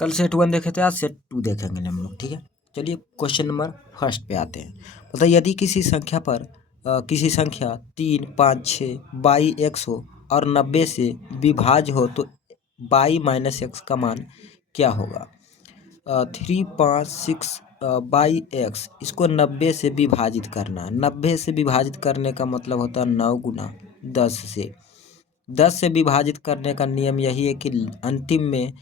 कल सेट 1 देखे थे, आज सेट 2 देखेंगे हम लोग। ठीक है, चलिए क्वेश्चन नंबर फर्स्ट पे आते हैं। मतलब यदि किसी संख्या पर किसी संख्या 3, 5, 6 बाई एक्स हो और 90 से विभाज्य हो तो बाई माइनस एक्स का मान क्या होगा। 3, 5, 6 बाई एक्स, इसको 90 से विभाजित करना। 90 से विभाजित करने का मतलब होता है 9 गुना 10 से। 10 से विभाजित करने का नियम यही है कि अंतिम में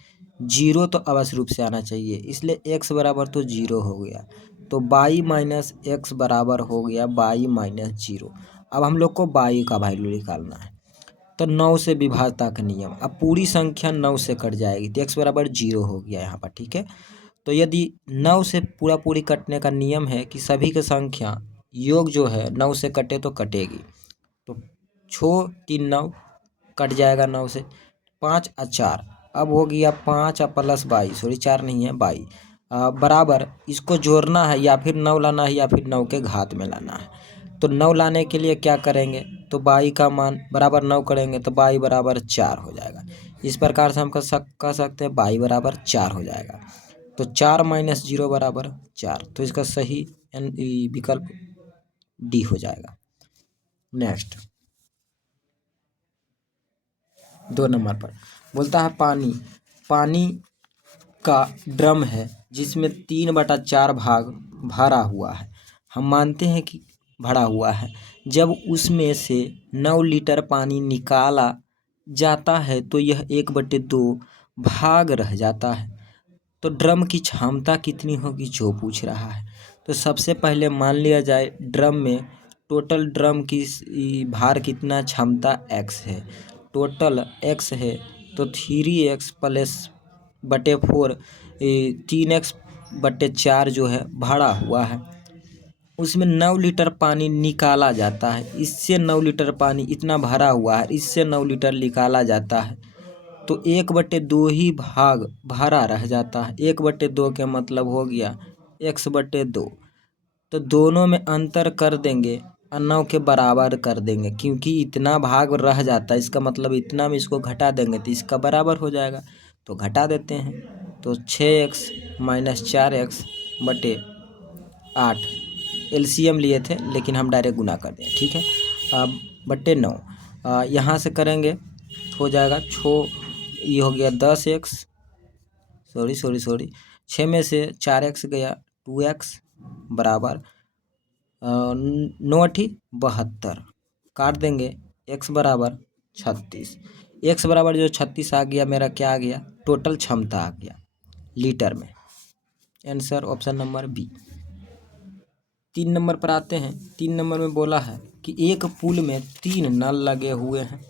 जीरो तो अवश्य रूप से आना चाहिए, इसलिए x बराबर तो जीरो हो गया, तो बाई माइनस एक्स बराबर हो गया बाई माइनस जीरो। अब हम लोग को बाई का वैल्यू निकालना है, तो 9 से विभाजता का नियम। अब पूरी संख्या 9 से कट जाएगी तो x बराबर जीरो हो गया यहाँ पर। ठीक है, तो यदि 9 से पूरी कटने का नियम है कि सभी की संख्या योग जो है 9 से कटे तो कटेगी, तो 6 3 9 कट जाएगा 9 से। 5 और 4 अब हो गया 5 और प्लस 22, सॉरी 4 नहीं है 22, बराबर इसको जोड़ना है या फिर 9 लाना है या फिर 9 के घात में लाना है। तो 9 लाने के लिए क्या करेंगे, तो 22 का मान बराबर 9 करेंगे तो 22 बराबर 4 हो जाएगा। इस प्रकार से हम कह सकते हैं 22 बराबर 4 हो जाएगा। तो 4 माइनस जीरो बराबर 4, तो इसका सही विकल्प डी हो जाएगा। नेक्स्ट 2 नंबर पर बोलता है पानी का ड्रम है जिसमें 3/4 भाग भरा हुआ है। हम मानते हैं कि भरा हुआ है। जब उसमें से 9 लीटर पानी निकाला जाता है तो यह 1/2 भाग रह जाता है। तो ड्रम की क्षमता कितनी होगी जो पूछ रहा है। तो सबसे पहले मान लिया जाए ड्रम में टोटल ड्रम की भार कितना, क्षमता x है, टोटल x है, तो 3x प्लस बटे 4 3x/4 जो है भरा हुआ है। उसमें 9 लीटर पानी निकाला जाता है, इससे 9 लीटर पानी इतना भरा हुआ है, इससे 9 लीटर निकाला जाता है, तो 1/2 ही भाग भरा रह जाता है। 1/2 के मतलब हो गया x/2, तो दोनों में अंतर कर देंगे और 9 के बराबर कर देंगे, क्योंकि इतना भाग रह जाता है, इसका मतलब इतना में इसको घटा देंगे तो इसका बराबर हो जाएगा। तो घटा देते हैं, तो 6x माइनस 4x/8, एलसीएम लिए थे लेकिन हम डायरेक्ट गुना कर दें। ठीक है, अब बटे 9 यहाँ से करेंगे हो जाएगा ये हो गया 10x, सॉरी 6 में से 4x गया 2x बराबर 9×8 = 72, काट देंगे x बराबर 36। x बराबर जो 36 आ गया मेरा, क्या आ गया, टोटल क्षमता आ गया लीटर में। Answer option number B. 3 number पर आते हैं। 3 नंबर में बोला है कि एक पुल में 3 नल लगे हुए हैं।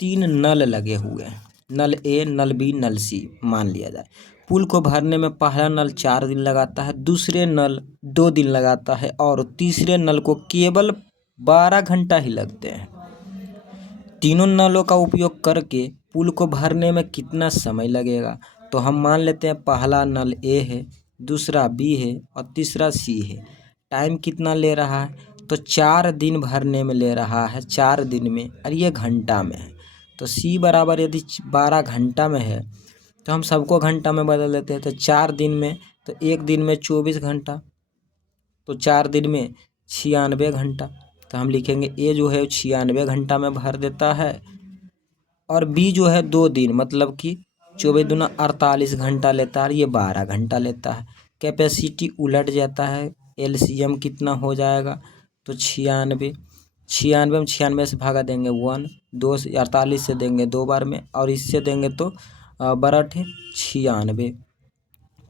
3 नल लगे हुए हैं, नल ए, नल बी, नल सी मान लिया जाए। पुल को भरने में पहला नल 4 दिन लगाता है, दूसरे नल 2 दिन लगाता है और तीसरे नल को केवल 12 घंटा ही लगते हैं। तीनों नलों का उपयोग करके पुल को भरने में कितना समय लगेगा। तो हम मान लेते हैं पहला नल ए है, दूसरा बी है और तीसरा सी है। टाइम कितना ले रहा है, तो 4 दिन भरने में ले रहा है, 4 दिन में, और ये घंटा में है। तो सी बराबर यदि 12 घंटा में है तो हम सबको घंटा में बदल देते हैं, तो 4 दिन में, तो एक दिन में 24 घंटा, तो 4 दिन में 96 घंटा। तो हम लिखेंगे ए जो है 96 घंटा में भर देता है और बी जो है 2 दिन, मतलब कि 24 दूना 48 घंटा लेता है, ये 12 घंटा लेता है। कैपेसिटी उलट जाता है, एलसीएम कितना हो जाएगा, तो 96 में 96 से भागा देंगे 1, 2 से 48 से देंगे 2 बार में और इससे देंगे तो 96।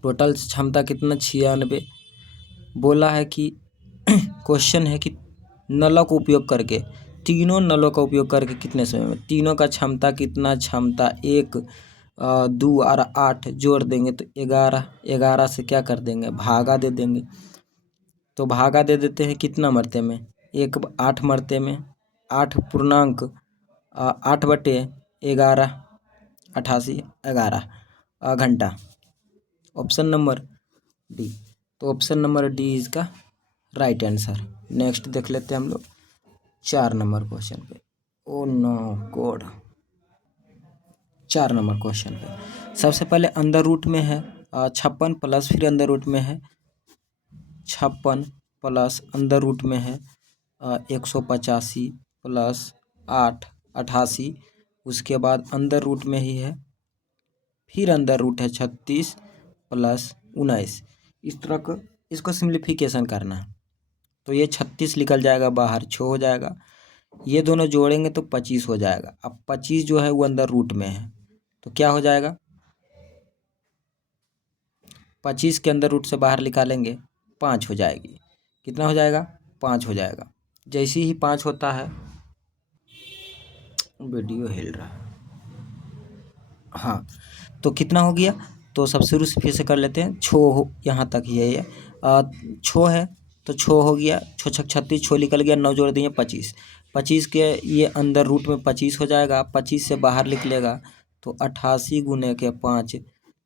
टोटल क्षमता कितना 96। बोला है कि क्वेश्चन है कि नलों का उपयोग करके, तीनों नलों का उपयोग करके कितने समय में, तीनों का क्षमता कितना, क्षमता 1, 2 और 8 जोड़ देंगे तो 11, 11 से क्या कर देंगे, भागा दे देंगे। तो भागा दे देते हैं कितना मरते में, 8 मरते में, 8/11 88 11 घंटा। Option number D. तो ऑप्शन नंबर डी इसका राइट आंसर। नेक्स्ट देख लेते हैं हम लोग 4 नंबर क्वेश्चन पे। Oh no God, 4 number question पे सबसे पहले अंदर रूट में है 56 प्लस फिर अंदर रूट में है 56 प्लस अंदर रूट में है 185 प्लस 8 88। उसके बाद अंदर रूट में ही है फिर अंदर रूट है 36 प्लस 19। इस तरह को इसको सिंप्लीफिकेशन करना है तो ये 36 निकल जाएगा बाहर 6 हो जाएगा। ये दोनों जोड़ेंगे तो 25 हो जाएगा। अब 25 जो है वो अंदर रूट में है तो क्या हो जाएगा 25 के अंदर रूट से बाहर निकालेंगे 5 हो जाएगी। कितना हो जाएगा 5 हो जाएगा। जैसे ही 5 होता है वीडियो हिल रहा है हाँ तो कितना हो गया तो सबसे शुरू से फिर से कर लेते हैं। छो हो यहाँ तक ही है ये छो है तो छो हो गया 6 6 36 छो निकल गया 9 जोड़ दिए 25 25 के ये अंदर रूट में 25 हो जाएगा 25 से बाहर निकलेगा तो 88 गुने के 5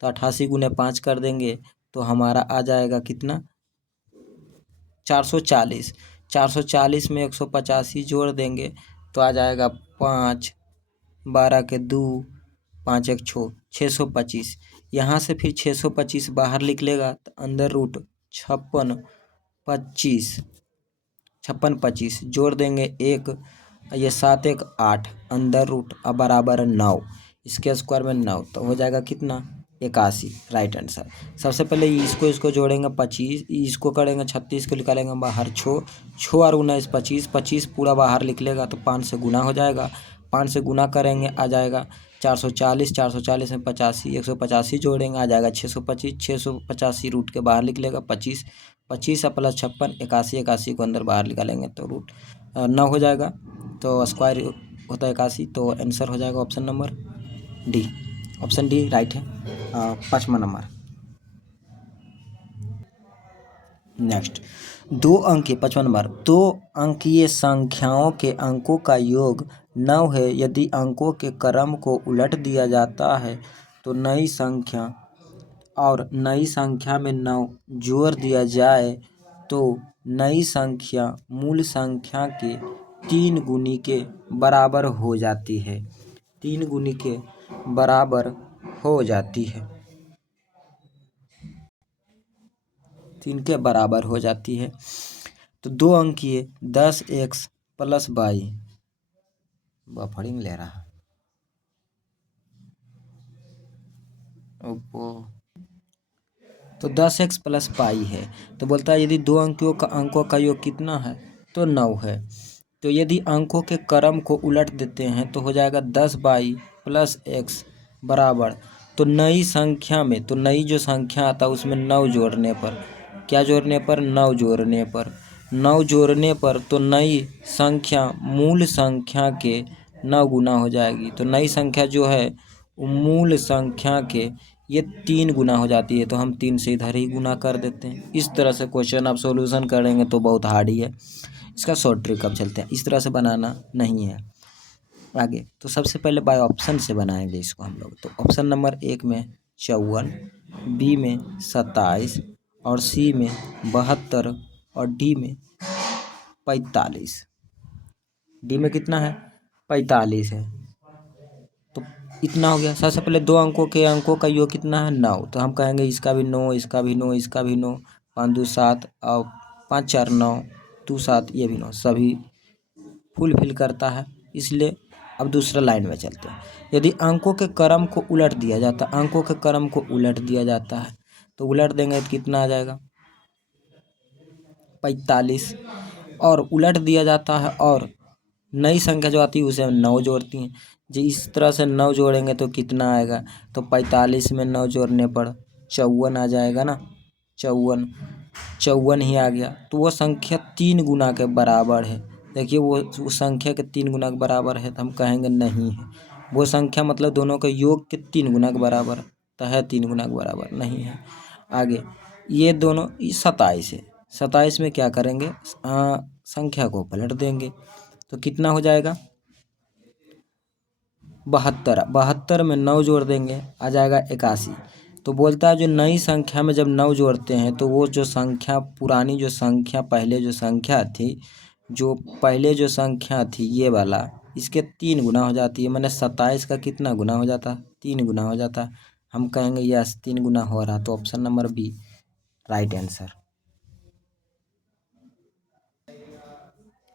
तो 88 गुने 5 कर देंगे तो हमारा आ जाएगा कितना 440 440 में 185 जोड़ देंगे तो आ जाएगा 5 12 के 2 5 1 625। यहाँ से फिर 625 बाहर निकलेगा तो अंदर रूट 56 25 56 25 जोड़ देंगे 1 ये 7 1 8 अंदर रूट अब बराबर 9 इसके स्क्वायर में 9 तो हो जाएगा कितना 81 राइट आंसर। सबसे पहले इसको जोड़ेंगे 25 इसको करेंगे 36 को निकालेंगे बाहर 6 और 19 25 25 पूरा बाहर निकलेगा तो 5 से गुना हो जाएगा 5 से गुना करेंगे आ जाएगा 440 440 में 85 185 जोड़ेंगे आ जाएगा 625 685 रूट के बाहर निकलेगा 25 25 प्लस 56 81 81 को अंदर बाहर निकालेंगे तो रूट 9 हो जाएगा तो स्क्वायर होता है 81 तो आंसर हो जाएगा option number D. Option D right है। 5वां नंबर नेक्स्ट 2 अंकीय 55 नंबर 2 अंकीय संख्याओं के अंकों का योग 9 है। यदि अंकों के क्रम को उलट दिया जाता है तो नई संख्या में 9 जोड़ दिया जाए तो नई संख्या मूल संख्या के 3 गुनी के बराबर हो जाती है 3 गुनी के बराबर हो जाती है 3 के बराबर हो जाती है। तो 2 अंकीय 10x प्लस y बफरिंग ले रहा ओप्पो तो 10x प्लस पाई है तो बोलता है यदि 2 अंकों का योग कितना है तो 9 है। तो यदि अंकों के क्रम को उलट देते हैं तो हो जाएगा 10y प्लस x बराबर तो नई संख्या में तो नई जो संख्या आता है उसमें 9 जोड़ने पर क्या जोड़ने पर 9 जोड़ने पर 9 जोड़ने पर तो नई संख्या मूल संख्या के 9 गुना हो जाएगी। तो नई संख्या जो है वो मूल संख्या के ये 3 गुना हो जाती है तो हम 3 से इधर ही गुना कर देते हैं। इस तरह से क्वेश्चन आप सॉल्यूशन करेंगे तो बहुत हार्ड ही है। इसका शॉर्ट ट्रिक अब चलते हैं। इस तरह से बनाना नहीं है आगे। तो सबसे पहले बाय ऑप्शन से बनाएंगे इसको हम लोग। तो ऑप्शन नंबर 1 में 54 बी में 27 और सी में 72 और डी में 45। डी में कितना है 45 है तो इतना हो गया। सबसे पहले 2 अंकों का योग कितना है 9 तो हम कहेंगे इसका भी 9 इसका भी 9 इसका भी 9 5 2 7 और 5 4 9 2 7 ये भी 9 सभी फुलफिल करता है इसलिए अब दूसरा लाइन में चलते हैं। यदि अंकों के क्रम को उलट दिया जाता है तो उलट देंगे तो कितना आ जाएगा 45 और उलट दिया जाता है और नई संख्या जो आती है उसे 9 जोड़ती हैं। जो इस तरह से 9 जोड़ेंगे तो कितना आएगा तो 45 में 9 जोड़ने पर 54 आ जाएगा ना 54 ही आ गया। तो वो संख्या 3 गुना के बराबर है। देखिए वो संख्या के 3 गुना के बराबर है तो हम कहेंगे नहीं है। वो संख्या मतलब दोनों के योग के 3 गुना के बराबर तो है 3 गुना के बराबर नहीं है। आगे ये दोनों 27 है 27 में क्या करेंगे संख्या को पलट देंगे तो कितना हो जाएगा 72 में 9 जोड़ देंगे आ जाएगा 81। तो बोलता है जो नई संख्या में जब 9 जोड़ते हैं तो वो जो संख्या पुरानी जो संख्या पहले जो संख्या थी ये वाला इसके 3 गुना हो जाती है। मैंने 27 का कितना गुना हो जाता 3 गुना हो जाता है। हम कहेंगे यस 3 गुना हो रहा, तो option number B right answer.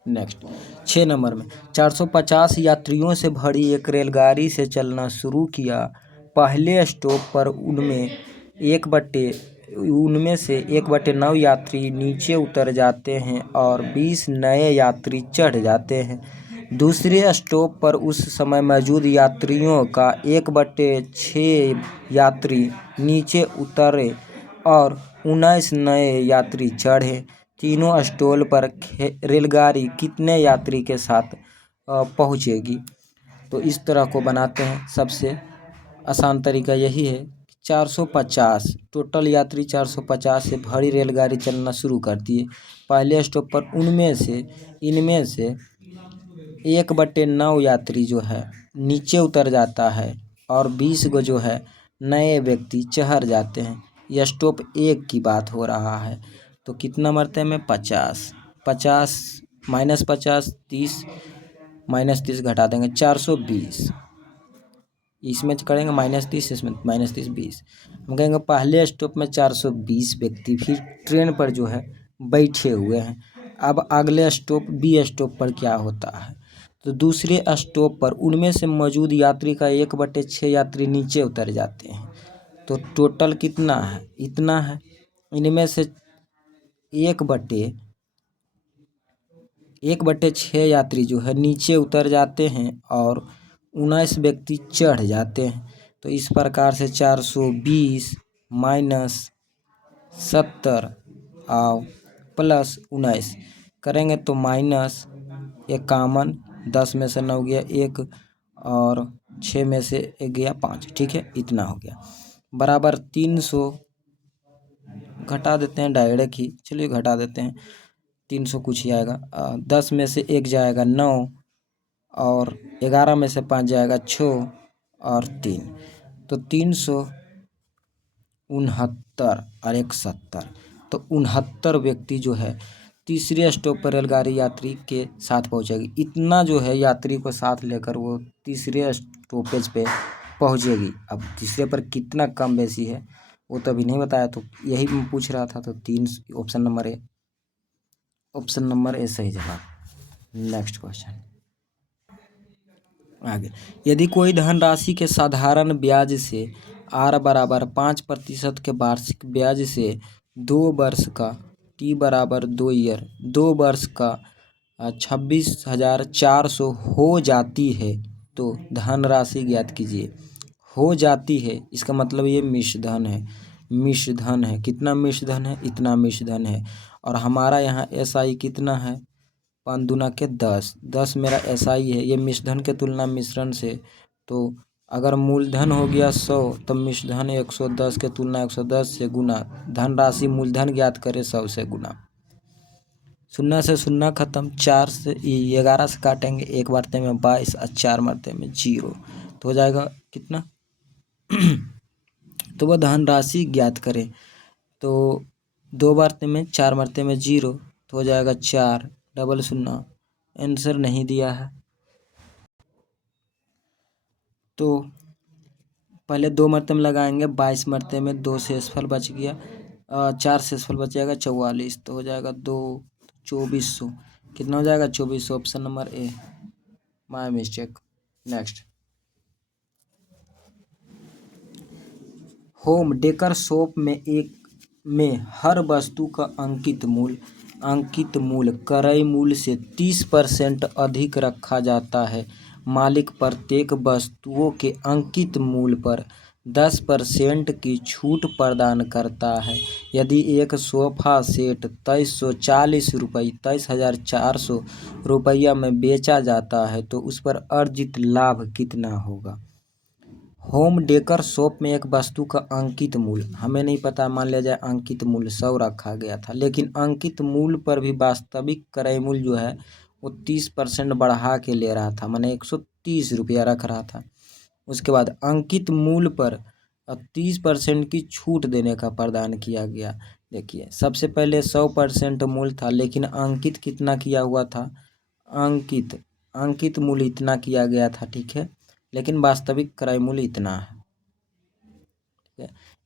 Next 6 number में 450 यात्रियों से भरी एक रेलगाड़ी से चलना शुरू किया। पहले स्टॉप पर उनमें से 1/9 यात्री नीचे उतर जाते हैं और 20 नए यात्री चढ़ जाते हैं। दूसरे स्टॉप पर उस समय मौजूद यात्रियों का 1/6 यात्री नीचे उतरे और 19 नए यात्री चढ़े। तीनों स्टॉल पर रेलगाड़ी कितने यात्री के साथ पहुंचेगी? तो इस तरह को बनाते हैं। सबसे आसान तरीका यही है। 450 टोटल यात्री 450 से भरी रेलगाड़ी चलना शुरू करती है। पहले स्टॉप पर इनमें से 1/9 यात्री जो है नीचे उतर जाता है और 20 गो जो है नए व्यक्ति चढ़ जाते हैं। यह स्टॉप 1 की बात हो रहा है। तो कितना मरते में 50 -50 30 -30 घटा देंगे 420। इसमें करेंगे -30, इसमें -30 20। हम कहेंगे पहले स्टॉप में 420 व्यक्ति फिर ट्रेन पर जो है बैठे हुए हैं। अब अगले स्टॉप बी स्टॉप पर क्या होता है? तो दूसरे स्टॉप पर उनमें से मौजूद यात्री का 1/6 यात्री नीचे उतर जाते हैं। तो टोटल कितना है? इतना है। इनमें से 1/6 यात्री जो है नीचे उतर जाते हैं और 19 व्यक्ति चढ़ जाते हैं। तो इस प्रकार से 420 - 70 और +19 करेंगे तो -51। 10 में से 9 गया 1 और 6 में से 1 गया 5। ठीक है, इतना हो गया बराबर 300। घटा देते हैं डायरेक्ट ही, चलिए घटा देते हैं। 300 कुछ ही आएगा। 10 में से 1 जाएगा 9 और 11 में से 5 जाएगा 6 और 3। तो 369 और 1 70। तो 69 व्यक्ति जो है तीसरे स्टॉप पर रेलगाड़ी यात्री के साथ पहुंचेगी। इतना जो है यात्री को साथ लेकर वो तीसरे स्टॉपेज पे पहुंचेगी। अब तीसरे पर कितना कम बेसी है वो तो अभी नहीं बताया, तो यही मैं पूछ रहा था। तो 3 ऑप्शन नंबर ए सही जवाब। नेक्स्ट क्वेश्चन आगे। यदि कोई धनराशि के साधारण ब्याज से r बराबर 5% के वार्षिक ब्याज से 2 वर्ष का t बराबर 2 ईयर 2 वर्ष का 26,400 हो जाती है तो धनराशि ज्ञात कीजिए। हो जाती है इसका मतलब ये मिश्रधन है। कितना मिश्रधन है? इतना मिश्रधन है। और हमारा यहाँ SI कितना है? 5 दूना के 10 मेरा SI है। ये मिश्रधन के तुलना मिश्रण से, तो अगर मूलधन हो गया 100 तो मिश्रधन 110 के तुलना 110 से गुना धनराशि मूलधन ज्ञात करे 100 से गुना। 0 से 0 खत्म, 4 से 11 से काटेंगे, 1 मरते में 22 और 4 मरते में 0, तो हो जाएगा कितना? तो वह धनराशि ज्ञात करें। तो 2 मरते में 4 मरते में 0, तो हो जाएगा 4 डबल 0। आंसर नहीं दिया है। तो पहले 2 मरते में लगाएंगे, 22 मरते में 2 शेषफल बच गया, 4 शेषफल बच जाएगा 44, तो हो जाएगा 2 2400। कितना हो जाएगा? 2400। Option number A, my mistake. Next, home decor shop में हर वस्तु का अंकित मूल्य क्रय मूल्य से 30% अधिक रखा जाता है। मालिक प्रत्येक वस्तुओं के अंकित मूल्य पर 10% की छूट प्रदान करता है। यदि एक सोफा सेट 23,400 रुपया में बेचा जाता है तो उस पर अर्जित लाभ कितना होगा? होम डेकर शॉप में एक वस्तु का अंकित मूल्य हमें नहीं पता, मान लिया जाए अंकित मूल्य 100 रखा गया था, लेकिन अंकित मूल्य पर भी वास्तविक क्रय मूल्य जो है वो 30% बढ़ा के ले रहा था, माने 130 रुपया रख रहा था। उसके बाद अंकित मूल्य पर 30% की छूट देने का प्रदान किया गया। देखिए, सबसे पहले 100% मूल्य था, लेकिन अंकित कितना किया हुआ था? अंकित मूल्य इतना किया गया था, ठीक है। लेकिन वास्तविक क्रय मूल्य इतना है।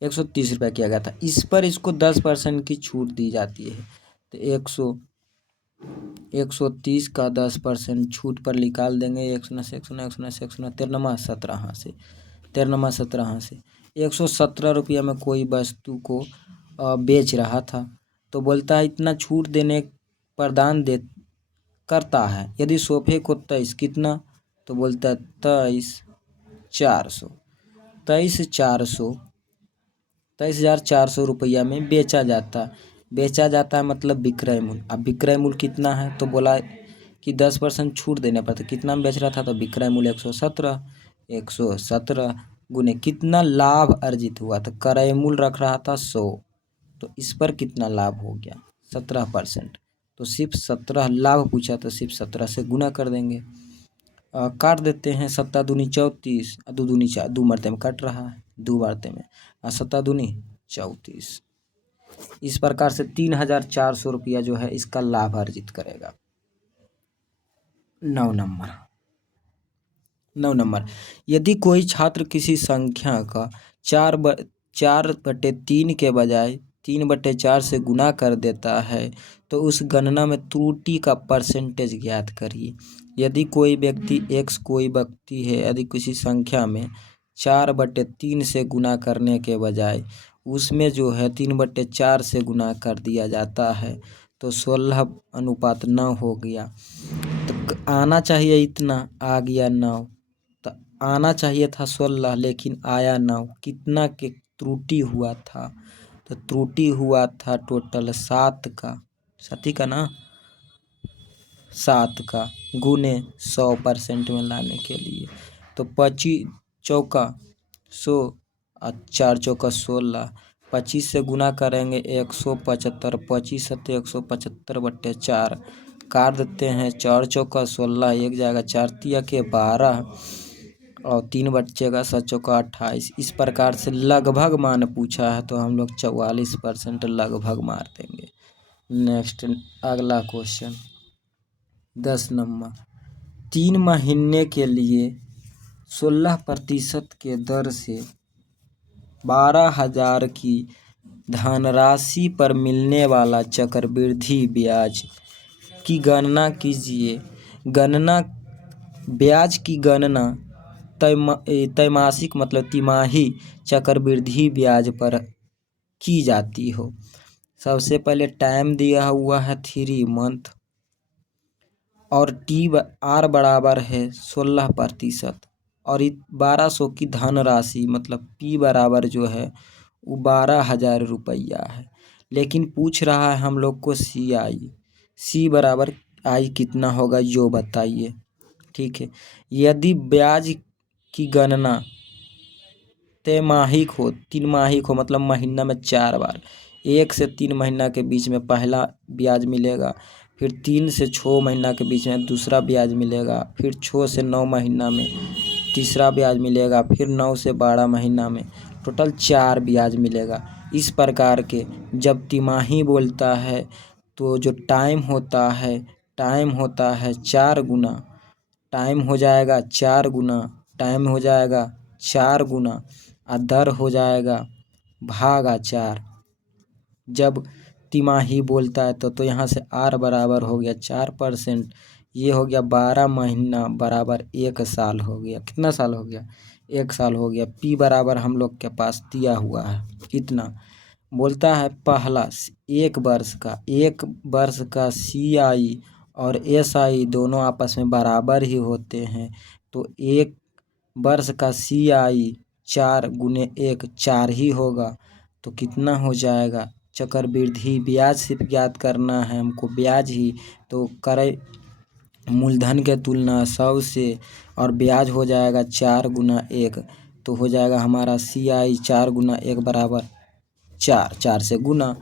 130 रुपये किया गया था। इस पर इसको 10% की छूट दी जाती है। तो 130 का 10% छूट पर निकाल देंगे। 17 से 117 रुपया में कोई वस्तु को बेच रहा था, तो बोलता है इतना छूट देने प्रदान दे करता है। यदि सोफे को 23 कितना, तो बोलता है 23,400 23,400 रुपया में बेचा जाता है मतलब विक्रय मूल्य। अब विक्रय मूल्य कितना है, तो बोला कि 10% छूट देने पर, तो कितना में बेच रहा था, तो विक्रय मूल्य 117 गुने कितना लाभ अर्जित हुआ, तो क्रय मूल्य रख रहा था 100, तो इस पर कितना लाभ हो गया 17%, तो सिर्फ 17 लाभ पूछा, तो सिर्फ 17 से गुना कर देंगे। काट देते हैं। 7 दूनी 34, 2 दूनी 4, 2 मरते में कट रहा है, 2 बारते में, 7 दूनी 34। इस प्रकार से 3,400 रुपया जो है इसका लाभ अर्जित करेगा। 9 नंबर, यदि कोई छात्र किसी संख्या का 4/3 के बजाय 3/4 से गुना कर देता है, तो उस गणना में त्रुटि का परसेंटेज ज्ञात करिए। यदि कोई व्यक्ति है, यदि किसी संख्या में 4/3 से गुना करने के बजाय उसमें जो है 3/4 से गुना कर दिया जाता है, तो 16:9 हो गया। तो आना चाहिए इतना, आ गया 9। तो आना चाहिए था 16 लेकिन आया 9। कितना के त्रुटि हुआ था, तो त्रुटि हुआ था टोटल 7 का, 7 का ना, 7 का गुने 100% में लाने के लिए। तो 25 चौका 100 और 4 चौका 16, 25 से गुना करेंगे 175, 25 सत्ते 175/4 काट देते हैं। 4 चौका 16, 1 जाएगा 4 तिया के 12 और 3 बचेगा 7 चौका 28। इस प्रकार से लगभग मान पूछा है, तो हम लोग 44% लगभग मार देंगे। नेक्स्ट अगला क्वेश्चन 10 नंबर, 3 महीने के लिए 16% के दर से 12,000 की धनराशि पर मिलने वाला चक्रवृद्धि ब्याज की गणना कीजिए। ब्याज की गणना त्रैमासिक मतलब तिमाही चक्रवृद्धि ब्याज पर की जाती हो। सबसे पहले टाइम दिया हुआ है 3 मंथ और R बराबर है 16% और 1200 की धनराशि मतलब P बराबर जो है वो 12,000 रुपया है। लेकिन पूछ रहा है हम लोग को C बराबर I कितना होगा जो बताइए। ठीक है, यदि ब्याज की गणना त्रैमासिक हो, 3 हो मतलब महीना में 4 बार, 1 से 3 महीना के बीच में पहला ब्याज मिलेगा, फिर 3 से 6 महीना के बीच में दूसरा ब्याज मिलेगा, फिर 6 से 9 महीना में तीसरा ब्याज मिलेगा, फिर 9 से 12 महीना में टोटल 4 ब्याज मिलेगा। इस प्रकार के जब तिमाही बोलता है तो जो टाइम होता है 4 गुना, टाइम हो जाएगा 4 गुना, टाइम हो जाएगा 4 गुना और दर हो जाएगा भागा 4। जब तिमाही बोलता है तो यहाँ से R बराबर हो गया 4%, ये हो गया 12 महीना बराबर 1 साल हो गया। कितना साल हो गया? 1 साल हो गया। P बराबर हम लोग के पास दिया हुआ है कितना, बोलता है पहला 1 वर्ष का CI और SI दोनों आपस में बराबर ही होते हैं, तो 1 वर्ष का CI 4 गुने 1 4 ही होगा। तो कितना हो जाएगा, चक्रवृद्धि ब्याज सिर्फ ज्ञात करना है हमको, ब्याज ही, तो क्रय मूलधन के तुलना 100 से और ब्याज हो जाएगा 4 गुना 1, तो हो जाएगा हमारा CI 4 गुना 1 बराबर 4, 4 से गुना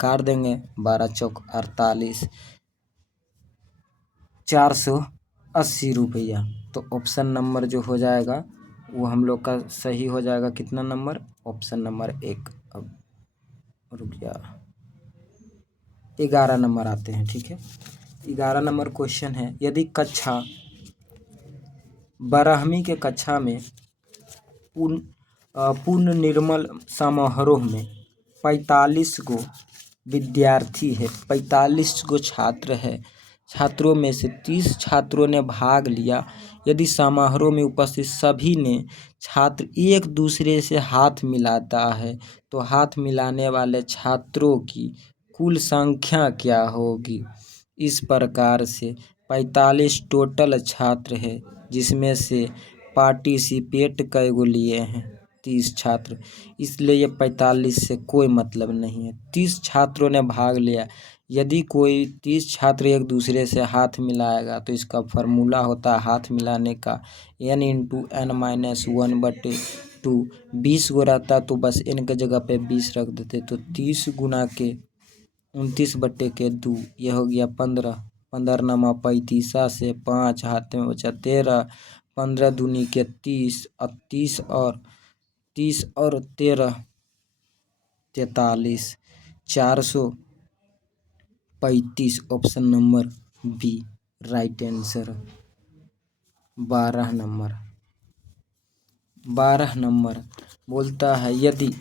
काट देंगे, 12 चौक 48, 480 रुपया। तो ऑप्शन नंबर जो हो जाएगा वो हम लोग का सही हो जाएगा। कितना नंबर? Option number 1। अब रुक जा, 11 नंबर आते हैं। ठीक है, 11 नंबर क्वेश्चन है, यदि कक्षा 12वीं के कक्षा में पूर्ण निर्मल समारोह में 45 गो विद्यार्थी है, 45 गो छात्र है। छात्रों में से 30 छात्रों ने भाग लिया। यदि समारोह में उपस्थित सभी ने छात्र एक दूसरे से हाथ मिलाता है तो हाथ मिलाने वाले छात्रों की कुल संख्या क्या होगी। इस प्रकार से 45 टोटल छात्र है, जिसमें से पार्टिसिपेट कई गो लिए हैं 30 छात्र, इसलिए ये 45 से कोई मतलब नहीं है। 30 छात्रों ने भाग लिया। यदि कोई 30 छात्र एक दूसरे से हाथ मिलाएगा तो इसका फार्मूला होता है हाथ मिलाने का n × n-1/2। 20 गो रहता तो बस n के जगह पे 20 रख देते, तो 30 गुना के 29/2, यह हो गया 15। 15 नमा 35 से 5 हाथ में बचा 13। 15 दूनी के 30 और 30 और 13 43, 435। Option number B right answer. 12 number बोलता है यदि,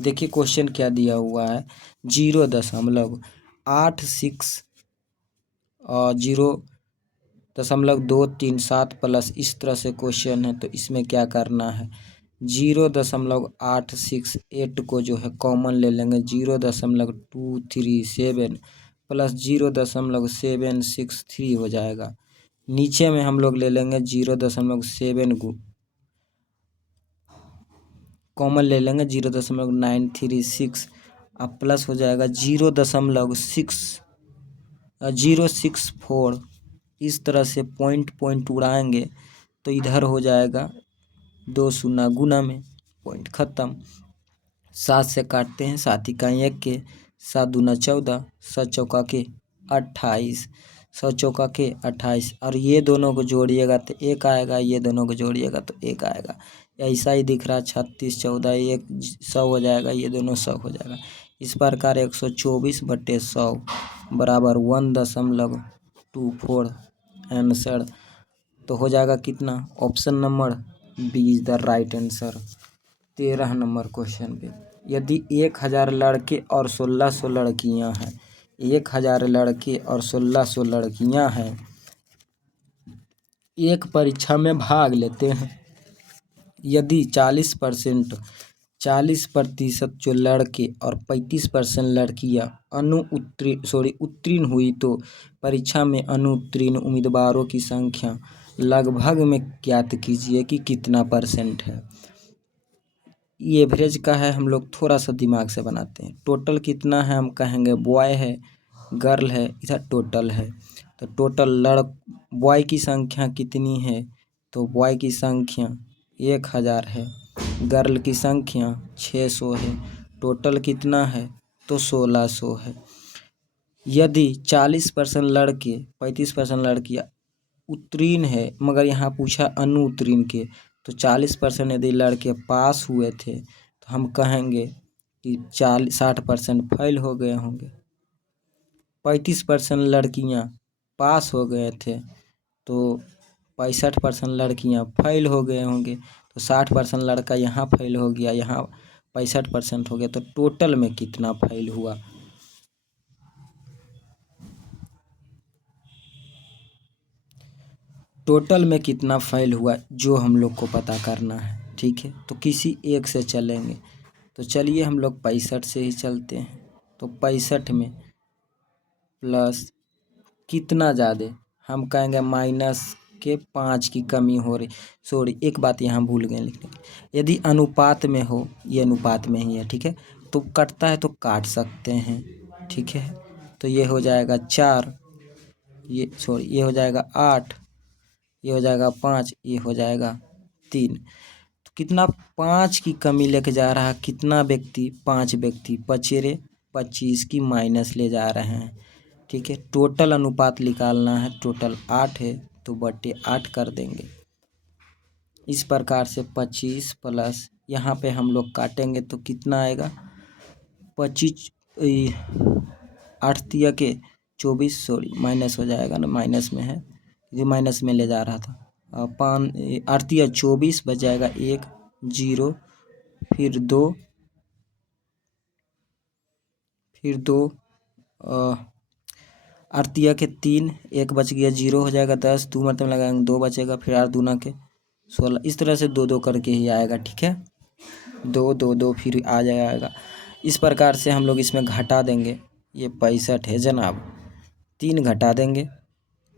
देखिए क्वेश्चन क्या दिया हुआ है, 0.237 प्लस इस तरह से क्वेश्चन है, तो इसमें क्या करना है 0.868 को जो है कॉमन ले लेंगे। 0.237 प्लस 0.763 हो जाएगा। नीचे में हम लोग ले लेंगे 0.7 को कॉमन ले लेंगे 0.936 अब प्लस हो जाएगा 0.064। इस तरह से पॉइंट उड़ाएंगे तो इधर हो जाएगा 2 शून्य गुना में पॉइंट ख़त्म। 7 से काटते हैं, 7 इकाई 1 के, 7 दूना 14, 7 चौका के 28, 100 चौका के 28, और ये दोनों को जोड़िएगा तो 1 आएगा, ये दोनों को जोड़िएगा तो 1 आएगा। ऐसा ही दिख रहा 36 14 1 100 हो जाएगा, ये दोनों 100 हो जाएगा। इस प्रकार 124/100 बराबर 1.24 आंसर। तो हो जाएगा कितना, option number B is the right answer. 13 number question पे, यदि 1000 लड़के और 1600 लड़कियां हैं, 1000 लड़के और 1600 लड़कियां हैं, एक परीक्षा में भाग लेते हैं। यदि 40% जो लड़के और 35% लड़कियां उत्तीर्ण हुई तो परीक्षा में अनुत्तीर्ण उम्मीदवारों की संख्या लगभग में ज्ञात कीजिए कि कितना % है। ये एवरेज का है, हम लोग थोड़ा सा दिमाग से बनाते हैं। टोटल कितना है, हम कहेंगे बॉय है गर्ल है, इधर टोटल है, तो टोटल बॉय की संख्या कितनी है, तो बॉय की संख्या 1000 है, गर्ल की संख्या 600 है, टोटल कितना है तो 1600 है। यदि 40% लड़के 35% लड़कियां उत्तीर्ण है, मगर यहाँ पूछा अनुत्तीर्ण के, तो 40% यदि लड़के पास हुए थे तो हम कहेंगे कि 60% फेल हो गए होंगे। 35% लड़कियाँ पास हो गए थे तो 65% लड़कियाँ फेल हो गए होंगे, तो 60% लड़का यहाँ फेल हो गया, यहाँ 65% हो गया, तो टोटल में कितना फेल हुआ। टोटल में कितना फेल हुआ जो हम लोग को पता करना है, ठीक है। तो किसी एक से चलेंगे, तो चलिए हम लोग 65 से ही चलते हैं। तो 65 में प्लस कितना ज़्यादा, हम कहेंगे -5 की कमी हो रही। सॉरी, एक बात यहाँ भूल गए लिखने की, यदि अनुपात में हो, ये अनुपात में ही है, ठीक है, तो कटता है तो काट सकते हैं, ठीक है। तो ये हो जाएगा 4, ये हो जाएगा 8, ये हो जाएगा 5, ये हो जाएगा 3। तो कितना 5 की कमी लेके जा रहा है, कितना व्यक्ति 5 व्यक्ति, 5 25 की माइनस ले जा रहे हैं, ठीक है। टोटल अनुपात निकालना है, टोटल 8 है तो बटे 8 कर देंगे। इस प्रकार से 25 प्लस यहाँ पे हम लोग काटेंगे तो कितना आएगा 25 8 तिया के 24, सॉरी माइनस हो जाएगा ना, माइनस में है, ये माइनस में ले जा रहा था, 8 या 24 बच जाएगा 1 0 फिर 2 8 के 3 1 बच गया 0 हो जाएगा 10 2 मतलब लगाएंगे 2 बचेगा फिर 8 दूना के 16 इस तरह से 2 2 करके ही आएगा। ठीक है 2 2 2 फिर आ जाएगा। इस प्रकार से हम लोग इसमें घटा देंगे। ये 65 है जनाब 3 घटा देंगे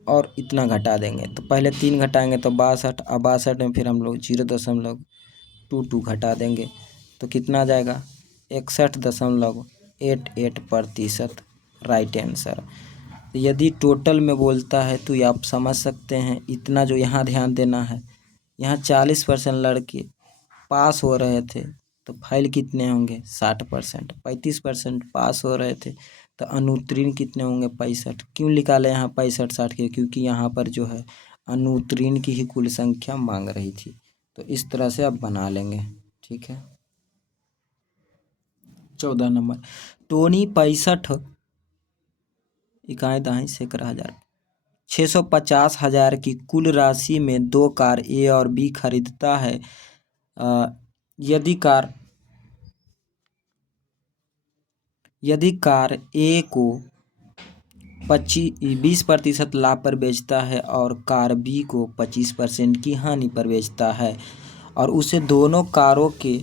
और इतना घटा देंगे तो पहले 3 घटाएंगे तो 62 और 62 में फिर हम लोग 0.22 घटा देंगे तो कितना आ जाएगा 61.88%। Right answer. यदि टोटल में बोलता है तो ये आप समझ सकते हैं। इतना जो यहाँ ध्यान देना है, यहाँ 40% लड़के पास हो रहे थे तो फेल कितने होंगे 60%। 35% पास हो रहे थे तो अनुत्तीर्ण कितने होंगे 65। क्यों निकाले यहाँ 65 60 के, क्योंकि यहाँ पर जो है अनुत्तीर्ण की ही कुल संख्या मांग रही थी। तो इस तरह से आप बना लेंगे। ठीक है 14 नंबर टोनी 65 इकाई दहाई सैकड़ा हजार 650,000 की कुल राशि में 2 कार ए और बी खरीदता है। यदि कार ए को 20% लाभ पर बेचता है और कार बी को 25% की हानि पर बेचता है और उसे दोनों कारों के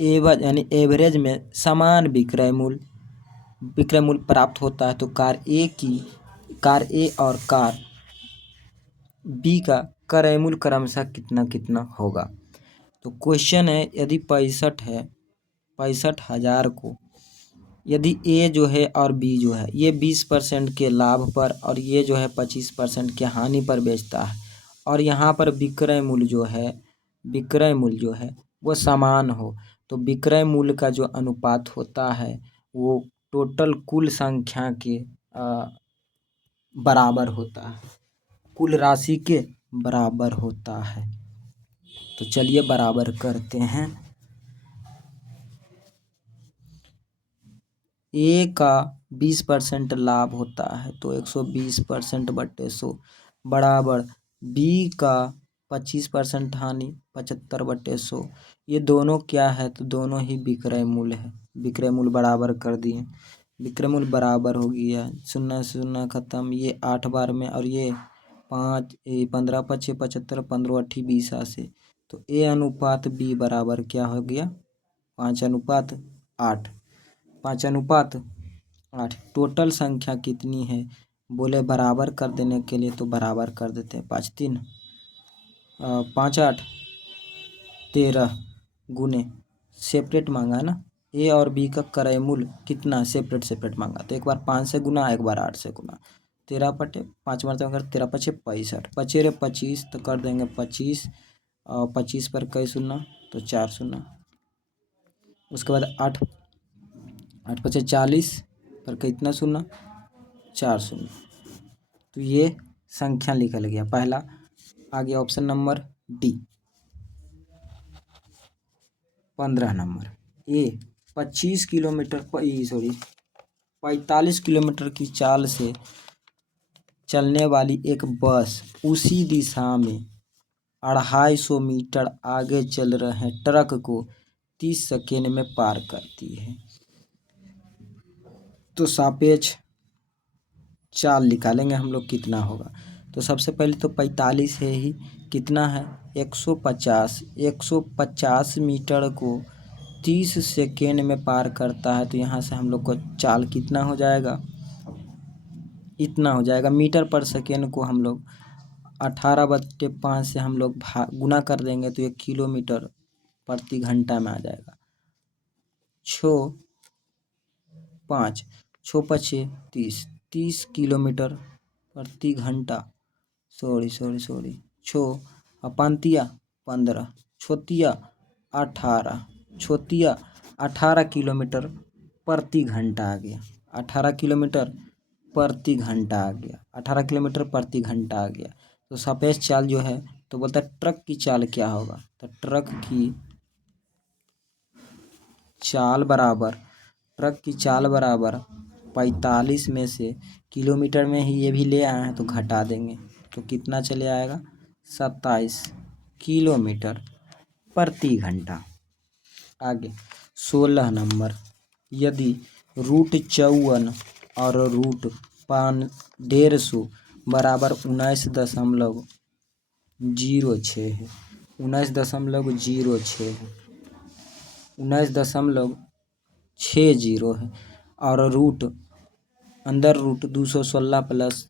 एवज यानी एवरेज में समान विक्रय मूल्य प्राप्त होता है तो कार ए और कार बी का क्रय मूल्य क्रमशः कितना कितना होगा। तो क्वेश्चन है यदि 65,000 को यदि ए जो है और बी जो है ये 20% के लाभ पर और ये जो है 25% के हानि पर बेचता है और यहाँ पर विक्रय मूल्य जो है वो समान हो तो विक्रय मूल्य का जो अनुपात होता है वो टोटल कुल संख्या के बराबर होता है, कुल राशि के बराबर होता है। तो चलिए बराबर करते हैं। ए का 20% लाभ होता है तो 120% बटे 100 बराबर बी का 25% हानि 75 बटे 100। ये दोनों क्या है तो दोनों ही विक्रय मूल्य है। विक्रय मूल्य बराबर कर दिए, विक्रय मूल्य बराबर हो गया 0 0 खत्म। ये 8 बार में और ये 15 5 75 15 8 20 से तो ए अनुपात बी बराबर क्या हो गया 5:8। 5:8। टोटल संख्या कितनी है बोले बराबर कर देने के लिए तो बराबर कर देते हैं 5 3 5 8 13 गुने सेपरेट मांगा ना ए और बी का क्रय मूल्य कितना सेपरेट मांगा तो एक बार 5 से गुना एक बार 8 से गुना 13 बटे 5 मरतबा कर 13 5 65 बचे रहे 25 तो कर देंगे 25 और 25 पर कई शून्य तो 4 शून्य। उसके बाद 8 5 40 पर कितना शून्य 4 शून्य। तो ये संख्या निकल गया पहला। आगे option number D 15 number A 45 kilometre की चाल से चलने वाली एक बस उसी दिशा में 250 मीटर आगे चल रहे ट्रक को 30 सेकेंड में पार करती है। तो सापेक्ष चाल निकालेंगे हम लोग कितना होगा। तो सबसे पहले तो 45 है ही, कितना है 150 मीटर को 30 सेकेंड में पार करता है। तो यहाँ से हम लोग को चाल कितना हो जाएगा, इतना हो जाएगा। मीटर पर सेकेंड को हम लोग 18/5 से हम लोग गुना कर देंगे तो 1 किलोमीटर प्रति घंटा में आ जाएगा। 5 6 5 30 किलोमीटर प्रति घंटा। सॉरी 6 5 15 6 18 किलोमीटर प्रति घंटा आ गया। 18 किलोमीटर प्रति घंटा आ गया। 18 किलोमीटर प्रति घंटा आ गया। तो सापेक्ष चाल जो है तो बोलता है ट्रक की चाल क्या होगा। तो ट्रक की चाल बराबर 45 में से किलोमीटर में ही ये भी ले आए हैं तो घटा देंगे तो कितना चले आएगा 27 किलोमीटर प्रति घंटा। आगे 16 नंबर, यदि रूट 54 और रूट 150 बराबर 19.06 है, 19.06 है, 19.60 है, और अंदर रूट 216 प्लस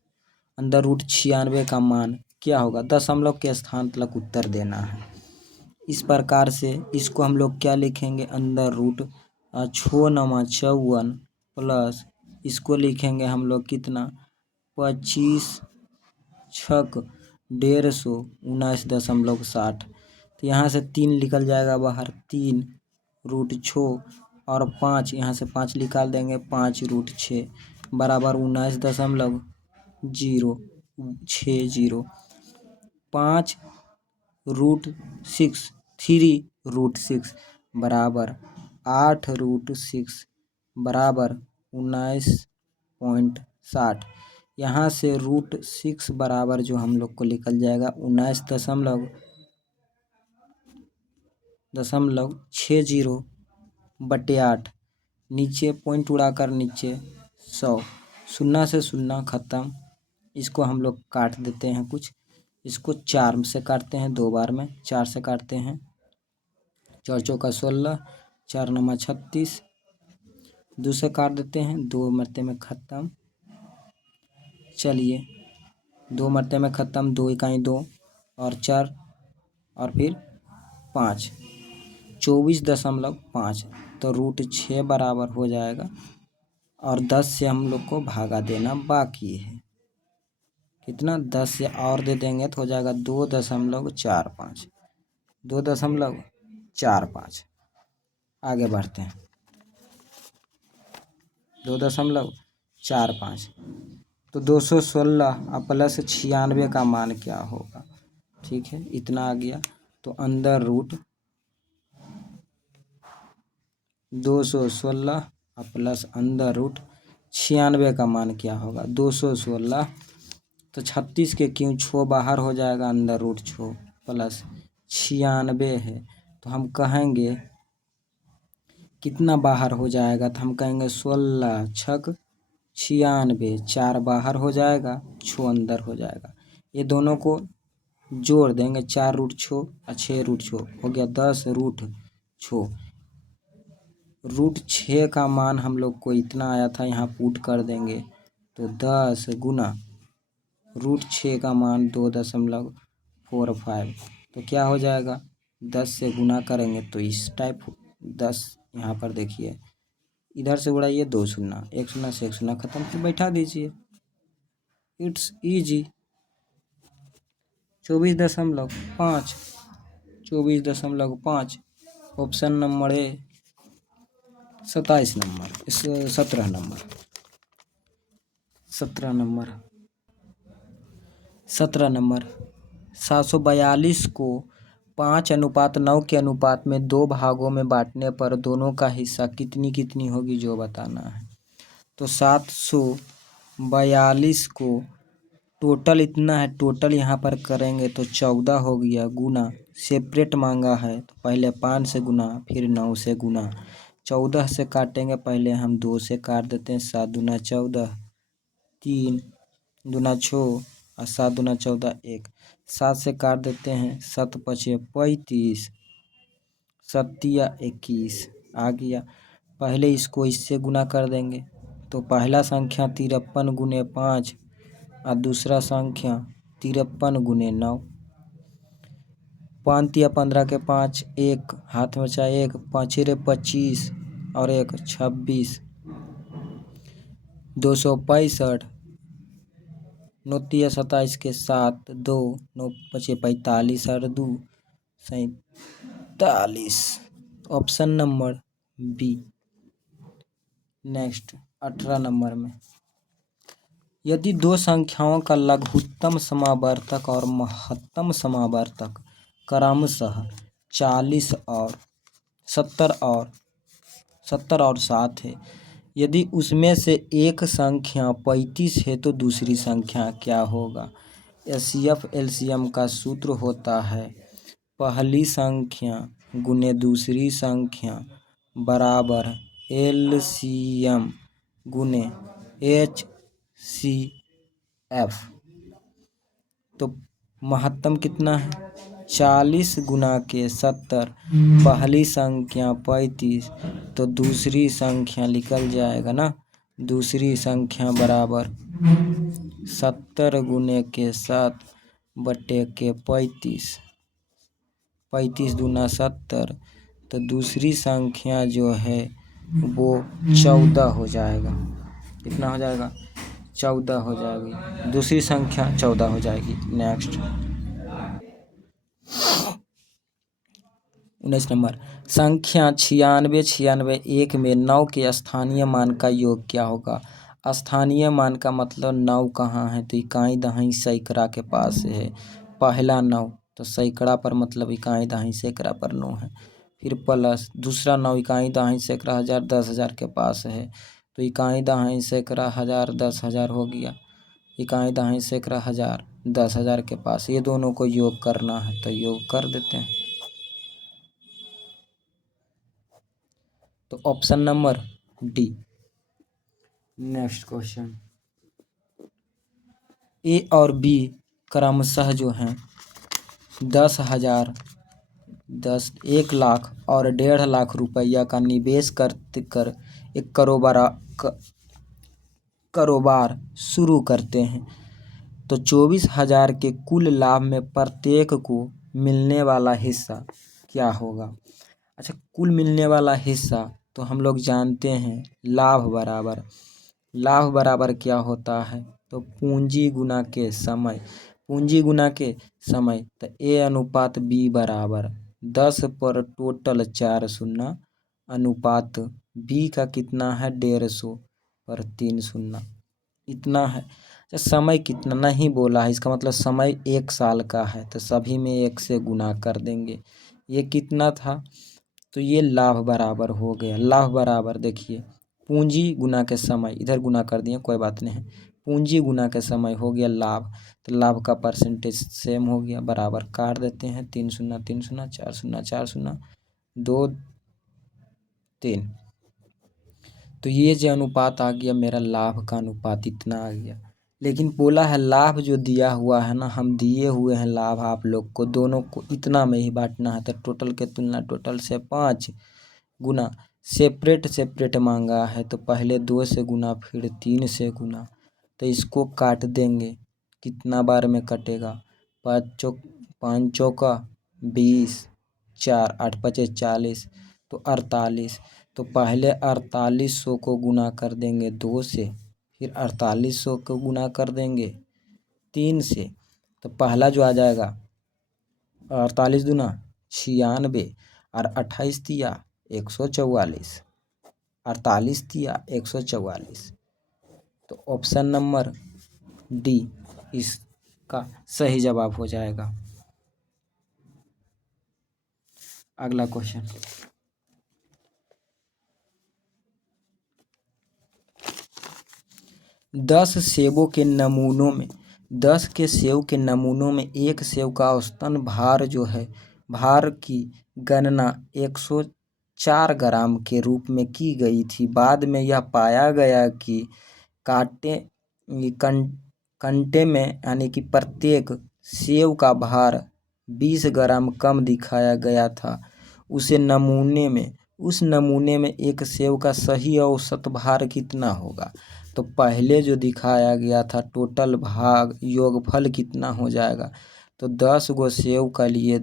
अंदर रूट 96 का मान क्या होगा? दशमलव के स्थान तक उत्तर देना है। इस प्रकार से इसको हम लोग क्या लिखेंगे? अंदर रूट 6×9 = 54 प्लस इसको लिखेंगे हम लोग कितना? 25 छक 150 19.60। तो यहाँ से 3 निकल जाएगा बाहर, 3 रूट 6 और 5, यहाँ से 5 निकाल देंगे, 5 रूट 6 बराबर 19.060। 5 रूट 6 3 रूट 6 बराबर 8 रूट 6 बराबर 19.60। यहाँ से रूट 6 बराबर जो हम लोग को निकल जाएगा 19.60/8। नीचे पॉइंट उड़ाकर नीचे 100, 0 से 0 ख़त्म। इसको हम लोग काट देते हैं कुछ, इसको 4 से काटते हैं, 2 बार में 4 से काटते हैं, 4 चौका 16, 4 9 36, 2 से काट देते हैं, 2 मरते में ख़त्म। चलिए 2 मरते में ख़त्म, 2 इकाई 2 और 4 और फिर 5, 24.5। तो रूट 6 बराबर हो जाएगा और 10 से हम लोग को भागा देना बाकी है। कितना? 10 से और दे देंगे तो हो जाएगा 2.45, 2.45। आगे बढ़ते हैं, 2.45। तो 216 प्लस 96 का मान क्या होगा? ठीक है, इतना आ गया। तो अंदर रूट 216 प्लस अंदर रूट 96 का मान क्या होगा? 216 तो 36 के क्यों 6 बाहर हो जाएगा, अंदर रूट 6 प्लस 96 है, तो हम कहेंगे कितना बाहर हो जाएगा? तो हम कहेंगे 16 छक 96, 4 बाहर हो जाएगा, 6 अंदर हो जाएगा। ये दोनों को जोड़ देंगे, 4 रूट 6 और 6 रूट 6 हो गया 10 रूट 6। रूट 6 का मान हम लोग को इतना आया था, यहाँ पुट कर देंगे तो 10 गुना रूट 6 का मान 2.45। तो क्या हो जाएगा? 10 से गुना करेंगे तो इस टाइप 10 यहाँ पर देखिए, इधर से उड़ाइए 2 शून्य, 1 शून्य से 1 शून्य ख़त्म, फिर बैठा दीजिए। It's easy. 24.5, 24.5 option number A. 17 number 17 number 742 को 5:9 के अनुपात में 2 भागों में बांटने पर दोनों का हिस्सा कितनी कितनी होगी जो बताना है। तो 742 को टोटल इतना है, टोटल यहाँ पर करेंगे तो 14 हो गया, गुना सेपरेट मांगा है तो पहले 5 से गुना फिर 9 से गुना। 14 से काटेंगे, पहले हम 2 से काट देते हैं, 7 दूना 14, 3 दूना 6 और 7 दूना 14 1। 7 से काट देते हैं, 7 पचे 35, 7 21 आ गया। पहले इसको इससे गुना कर देंगे तो पहला संख्या 53 गुने 5 और दूसरा संख्या 53 गुने 9। 5 या 15 के 5, 1 हाथ में बचा 1, 5 रे 25 और 1 26, 265। 9 या 27 के 7, 2 9 बचे 45 और 2 47। Option number B. Next 18 number में, यदि दो संख्याओं का लघुत्तम समावर्तक और महत्तम समावर्तक क्रमशः 40 और 70 और 7 है, यदि उसमें से एक संख्या 35 है तो दूसरी संख्या क्या होगा? एचसीएफ एलसीएम का सूत्र होता है पहली संख्या गुने दूसरी संख्या बराबर एलसीएम गुने एचसीएफ। तो महत्तम कितना है 40 गुना के 70, पहली संख्या 35, तो दूसरी संख्या निकल जाएगा ना, दूसरी संख्या बराबर 70 गुने के 7 बटे के 35, 35 दूना 70, तो दूसरी संख्या जो है वो 14 हो जाएगा। कितना हो जाएगा 14 हो जाएगी, दूसरी संख्या 14 हो जाएगी। नेक्स्ट 19 नंबर, संख्या 96 96 1 में 9 के स्थानीय मान का योग क्या होगा। स्थानीय मान का मतलब 9 कहाँ है, तो इकाई दहाई सैकड़ा के पास है। पहला 9 तो सैकड़ा पर मतलब इकाई दहाई सैकड़ा पर 9 है। फिर प्लस दूसरा 9 इकाई दहाई सैकड़ा हज़ार 10,000 के पास है, तो इकाई दहाई सैकड़ा हज़ार 10,000 हो गया। इकाई दहाई सैकड़ा हज़ार 10,000 के पास, ये दोनों को योग करना है तो योग कर देते हैं। तो option number D. Next question, A और बी क्रमशः जो हैं 10,000, 1 लाख और 1.5 लाख रुपया का निवेश कर एक कारोबार शुरू करते हैं। तो 24,000 के कुल लाभ में प्रत्येक को मिलने वाला हिस्सा क्या होगा। अच्छा, कुल मिलने वाला हिस्सा तो हम लोग जानते हैं लाभ बराबर क्या होता है, तो पूंजी गुना के समय। पूंजी गुना के समय तो ए अनुपात बी बराबर 10 पर टोटल 4 शून्य, अनुपात बी का कितना है 150 पर 3 शून्य, इतना है। समय कितना नहीं बोला है, इसका मतलब समय 1 साल का है, तो सभी में 1 से गुना कर देंगे। ये कितना था, तो ये लाभ बराबर हो गया। लाभ बराबर देखिए पूंजी गुना के समय, इधर गुना कर दिए कोई बात नहीं है, पूंजी गुना के समय हो गया लाभ, तो लाभ का परसेंटेज सेम हो गया, बराबर काट देते हैं। 3 शून्य 3 शून्य 4 शून्य 4 शून्य 2 3, तो ये जो अनुपात आ गया मेरा लाभ का अनुपात इतना आ गया। लेकिन बोला है लाभ जो दिया हुआ है ना, हम दिए हुए हैं लाभ आप लोग को, दोनों को इतना में ही बांटना है। तो टोटल के तुलना टोटल से 5 गुना, सेपरेट मांगा है तो पहले 2 से गुना फिर 3 से गुना, तो इसको काट देंगे। कितना बार में कटेगा, 5 चौका 20, 4 8 5 40, तो 48। तो पहले 4800 को गुना कर देंगे 2 से, फिर 4800 को गुना कर देंगे 3 से, तो पहला जो आ जाएगा 48 दूना 96 और 28 दिया 144, 48 दिया 144, तो ऑप्शन नंबर डी इसका सही जवाब हो जाएगा। अगला क्वेश्चन, 10 सेबों के नमूनों में 10 के सेब के नमूनों में एक सेब का औसतन भार जो है, भार की गणना 104 ग्राम के रूप में की गई थी। बाद में यह पाया गया कि कंटे में यानी कि प्रत्येक सेब का भार 20 ग्राम कम दिखाया गया था। उस नमूने में एक सेब का सही औसत भार कितना होगा। तो पहले जो दिखाया गया था टोटल भाग योगफल कितना हो जाएगा, तो 10 गो सेब का लिए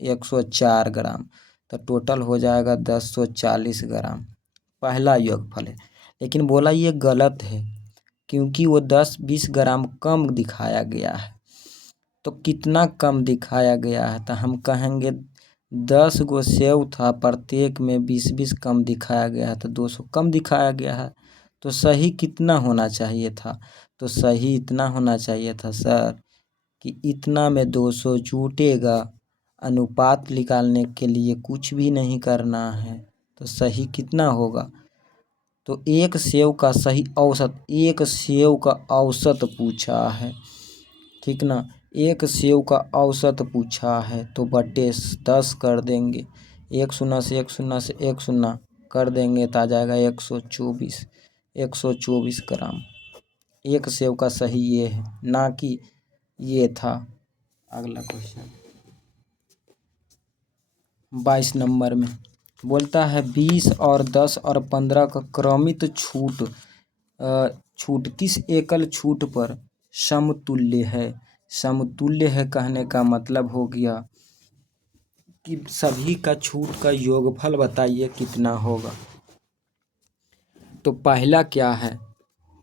104 ग्राम, तो टोटल हो जाएगा 1040 ग्राम पहला योगफल है। लेकिन बोला ये गलत है क्योंकि वो 10-20 ग्राम कम दिखाया गया है। तो कितना कम दिखाया गया है, तो हम कहेंगे 10 गो सेब था, प्रत्येक में 20-20 कम दिखाया गया है, तो 200 कम दिखाया गया है। तो सही कितना होना चाहिए था, तो सही इतना होना चाहिए था सर कि इतना में 200 जुटेगा। अनुपात निकालने के लिए कुछ भी नहीं करना है, तो सही कितना होगा, तो एक सेब का सही औसत, एक सेब का औसत पूछा है, ठीक ना। एक सेव का औसत पूछा है तो बटे 10 कर देंगे, एक शून्य से एक शून्य कर देंगे तो आ जाएगा 124 ग्राम। एक सेव का सही ये है, ना कि ये था। अगला क्वेश्चन 22 नंबर में बोलता है 20 और 10 और 15 का क्रमित छूट किस एकल छूट पर समतुल्य है। समतुल्य है कहने का मतलब हो गया कि सभी का छूट का योगफल बताइए कितना होगा। तो पहला क्या है,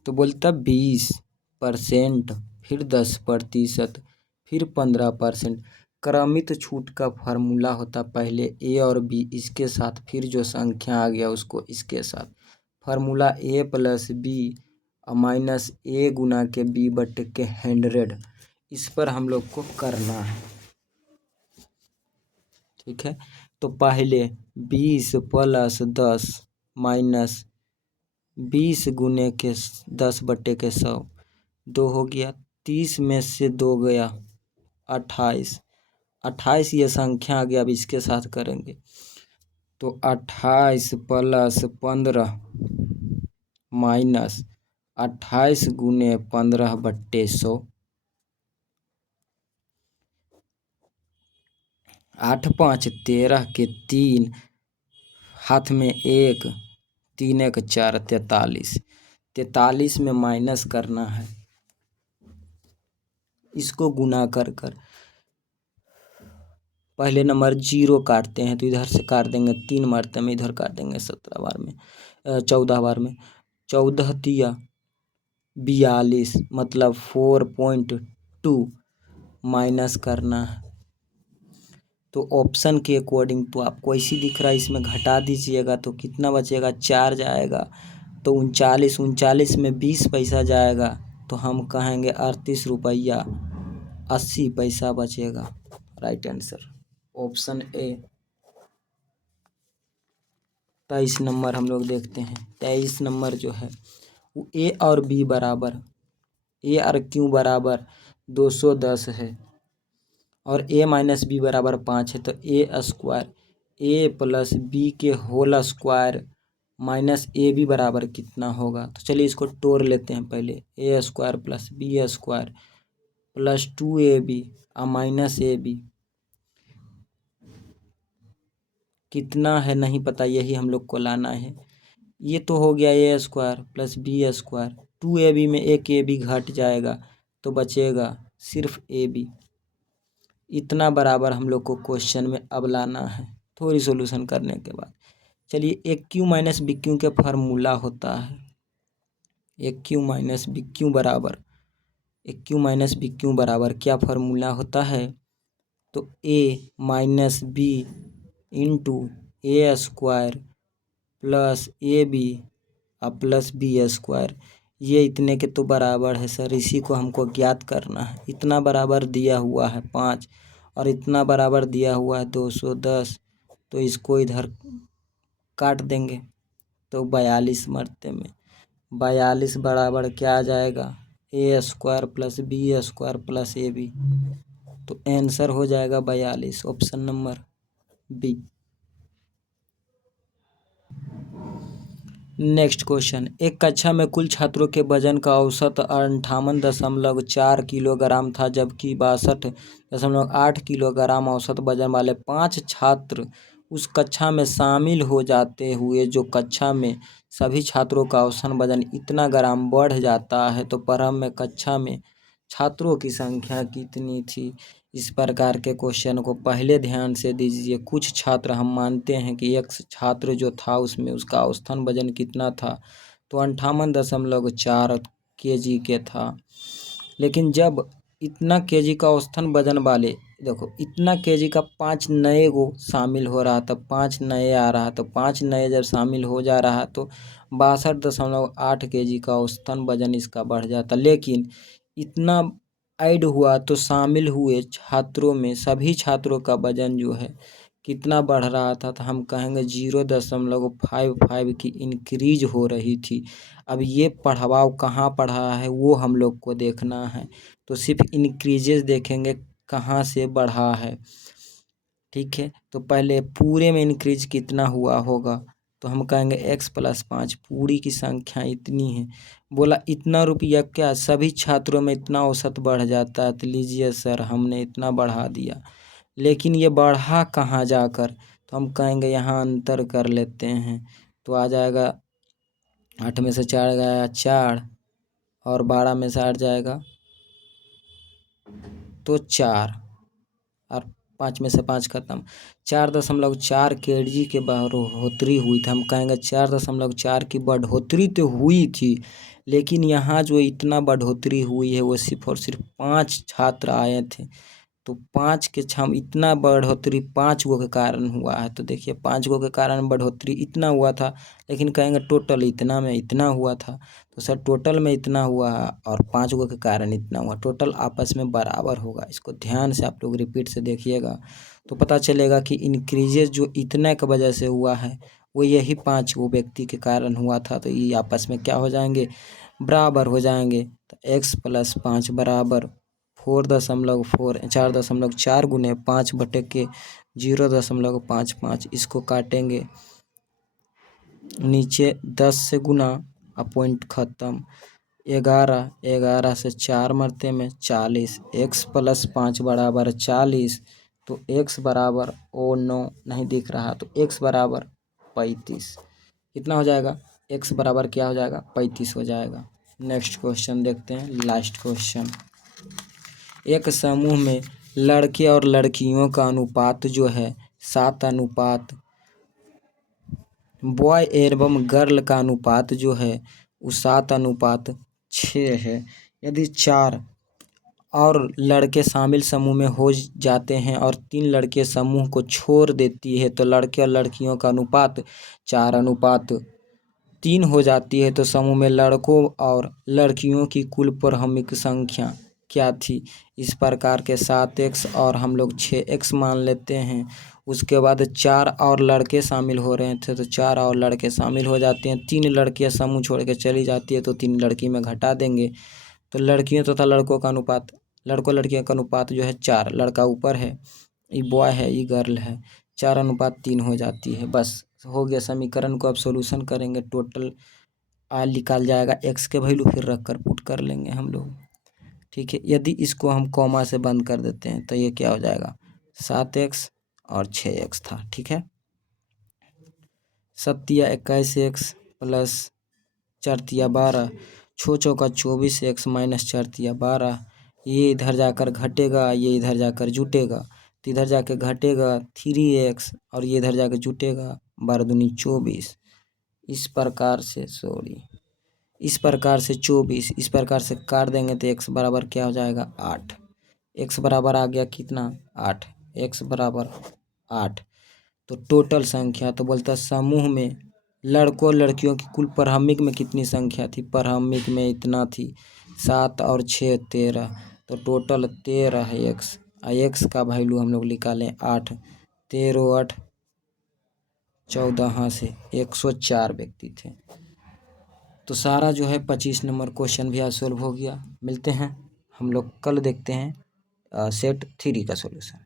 तो बोलता 20%, फिर 10%, फिर 15%। क्रमित छूट का फार्मूला होता पहले ए और बी इसके साथ, फिर जो संख्या आ गया उसको इसके साथ। फार्मूला ए प्लस बी माइनस ए गुना के बी बटे के 100। इस पर हम लोग को करना है, ठीक है। तो पहले 20 प्लस 10 माइनस 20 गुने के 10 बटे के 100, 2 हो गया। 30 में से 2 गया 28, 28 ये संख्या आ गया। अब इसके साथ करेंगे तो 28 प्लस 15 माइनस 28 गुने 15 बट्टे 100। 8 5 13 के 3, हाथ में 1, 3 1 4, 43। 43 में माइनस करना है, इसको गुना कर पहले नंबर 0 काटते हैं तो इधर से काट देंगे 3 मरते में, इधर काट देंगे 17 बार में, 14 बार में। 14 तिया 42 मतलब 4.2 माइनस करना है। तो ऑप्शन के अकॉर्डिंग तो आपको ऐसी दिख रहा है, इसमें घटा दीजिएगा तो कितना बचेगा, 4 जाएगा। तो 39 में 20 पैसा जाएगा तो हम कहेंगे 38 रुपया 80 पैसा बचेगा। Right answer option A. 23 number हम लोग देखते हैं। 23 नंबर जो है वो ए और बी बराबर, ए और क्यू बराबर 210 है और ए माइनस बी बराबर 5 है। तो A square A plus B के whole square minus A B बराबर कितना होगा। तो चलिए इसको तोड़ लेते हैं पहले। A square plus B square plus 2ab और माइनस ए बी कितना है नहीं पता, यही हम लोग को लाना है। ये तो हो गया A square plus B square, 2ab में एक ए बी घट जाएगा तो बचेगा सिर्फ ए बी। इतना बराबर हम लोग को क्वेश्चन में अब लाना है थोड़ी सॉल्यूशन करने के बाद। चलिए एक क्यू माइनस बी क्यू का फार्मूला होता है, एक क्यू माइनस बी क्यू बराबर, एक क्यू माइनस बी क्यू बराबर क्या फार्मूला होता है। तो A minus B into A square plus A B plus B square, ये इतने के तो बराबर है सर, इसी को हमको ज्ञात करना है। इतना बराबर दिया हुआ है 5 और इतना बराबर दिया हुआ है 210, तो इसको इधर काट देंगे तो 42 मरते में 42 बराबर क्या आ जाएगा, A square plus B square plus A B. तो आंसर हो जाएगा 42, option number B. Next question, एक कक्षा में कुल छात्रों के वजन का औसत 58.4 किलोग्राम था, जबकि 62.8 किलोग्राम औसत वजन वाले 5 छात्र उस कक्षा में शामिल हो जाते हुए जो कक्षा में सभी छात्रों का औसत वजन इतना ग्राम बढ़ जाता है तो प्रारंभ में कक्षा में छात्रों की संख्या कितनी थी। इस प्रकार के क्वेश्चन को पहले ध्यान से दीजिए। कुछ छात्र हम मानते हैं कि एक छात्र जो था उसमें उसका औसतन वजन कितना था, तो 58.4 kg के था। लेकिन जब इतना kg का औसतन वजन वाले, देखो इतना kg का 5 नए को शामिल हो रहा था, 5 नए आ रहा, तो 5 नए जब शामिल हो जा रहा तो 62.8 kg का औसतन वजन इसका बढ़ जाता। लेकिन इतना ऐड हुआ तो शामिल हुए छात्रों में सभी छात्रों का वजन जो है कितना बढ़ रहा था, तो हम कहेंगे 0.55 की इंक्रीज हो रही थी। अब ये प्रभाव कहाँ पड़ा है वो हम लोग को देखना है, तो सिर्फ इंक्रीजेस देखेंगे कहाँ से बढ़ा है। ठीक है, तो पहले पूरे में इंक्रीज कितना हुआ होगा, तो हम कहेंगे x+5 पूरी की संख्या इतनी है। बोला इतना रुपया क्या सभी छात्रों में इतना औसत बढ़ जाता है, तो लीजिए सर हमने इतना बढ़ा दिया, लेकिन ये बढ़ा कहाँ जाकर, तो हम कहेंगे यहाँ अंतर कर लेते हैं, तो आ जाएगा 8 में से 4 गया 4 और 12 में से 8 जाएगा तो 4 और 5 में से 5 खत्म। 4.4 kg के बढ़ोतरी हुई थी। हम कहेंगे 4.4 की बढ़ोतरी तो हुई थी, लेकिन यहाँ जो इतना बढ़ोतरी हुई है वो सिर्फ और सिर्फ 5 छात्र आए थे, तो 5 के छम इतना बढ़ोतरी 5 गो के कारण हुआ है। तो देखिए 5 गो के कारण बढ़ोतरी इतना हुआ था, लेकिन कहेंगे टोटल इतना में इतना हुआ था, तो सर टोटल में इतना हुआ है और 5 गो के कारण इतना हुआ, टोटल आपस में बराबर होगा। इसको ध्यान से आप लोग रिपीट से देखिएगा तो पता चलेगा कि इंक्रीजेज जो इतने की वजह से हुआ है वो यही 5 गो व्यक्ति के कारण हुआ था, तो ये आपस में क्या हो जाएंगे, बराबर हो जाएंगे। तो x+5 बराबर 4.4 गुने 5/0.55, इसको काटेंगे नीचे 10 से गुना पॉइंट खत्म। 11 से 4 मरते में 40, x+5 बराबर 40, तो x बराबर 9 नहीं दिख रहा, तो x बराबर 35 कितना हो जाएगा, x बराबर क्या हो जाएगा 35 हो जाएगा। नेक्स्ट क्वेश्चन देखते हैं, लास्ट क्वेश्चन। एक समूह में लड़के और लड़कियों का अनुपात जो है 7 बॉय एवं गर्ल का अनुपात जो है वो 7:6 है। यदि 4 और लड़के शामिल समूह में हो जाते हैं और 3 लड़के समूह को छोड़ देती है, तो लड़के और लड़कियों का अनुपात 4:3 हो जाती है। तो समूह में लड़कों और लड़कियों की कुल प्राथमिक संख्या क्या थी। इस प्रकार के 7x और हम लोग 6x मान लेते हैं। उसके बाद 4 और लड़के शामिल हो रहे थे, तो 4 और लड़के शामिल हो जाते हैं। 3 लड़कियां समूह छोड़ के चली जाती है, तो 3 लड़की में घटा देंगे, तो लड़कियों तथा लड़कों का अनुपात, लड़कों लड़कियों का अनुपात जो है 4, लड़का ऊपर है, ये बॉय है, ये गर्ल है, 4:3 हो जाती है। बस हो गया। समीकरण को अब सॉल्यूशन करेंगे, टोटल निकाल जाएगा, x के वैल्यू फिर रख कर पुट कर लेंगे हम लोग। ठीक है, यदि इसको हम कॉमा से बंद कर देते हैं तो ये क्या हो जाएगा, 7x और 6x था। ठीक है, 7×21x प्लस 4×12, 6×4 = 24x माइनस 4×12, ये इधर जाकर घटेगा, ये इधर जाकर जुटेगा, तो इधर जाकर घटेगा 3x और ये इधर जाकर जुटेगा 12×2 = 24। इस प्रकार से 24, इस प्रकार से काट देंगे तो x बराबर क्या हो जाएगा 8। x बराबर आ गया कितना 8, x बराबर 8। तो टोटल संख्या, तो बोलता है समूह में लड़कों लड़कियों की कुल प्राथमिक में कितनी संख्या थी, प्राथमिक में इतना थी, 7 और 6 13, तो टोटल 13 है x, x का वैल्यू हम लोग निकालें 8, 13 8 14, हाँ से 104 व्यक्ति थे। तो सारा जो है 25 नंबर क्वेश्चन भी आज सोल्व हो गया। मिलते हैं हम लोग कल, देखते हैं सेट 3 का सॉल्यूशन।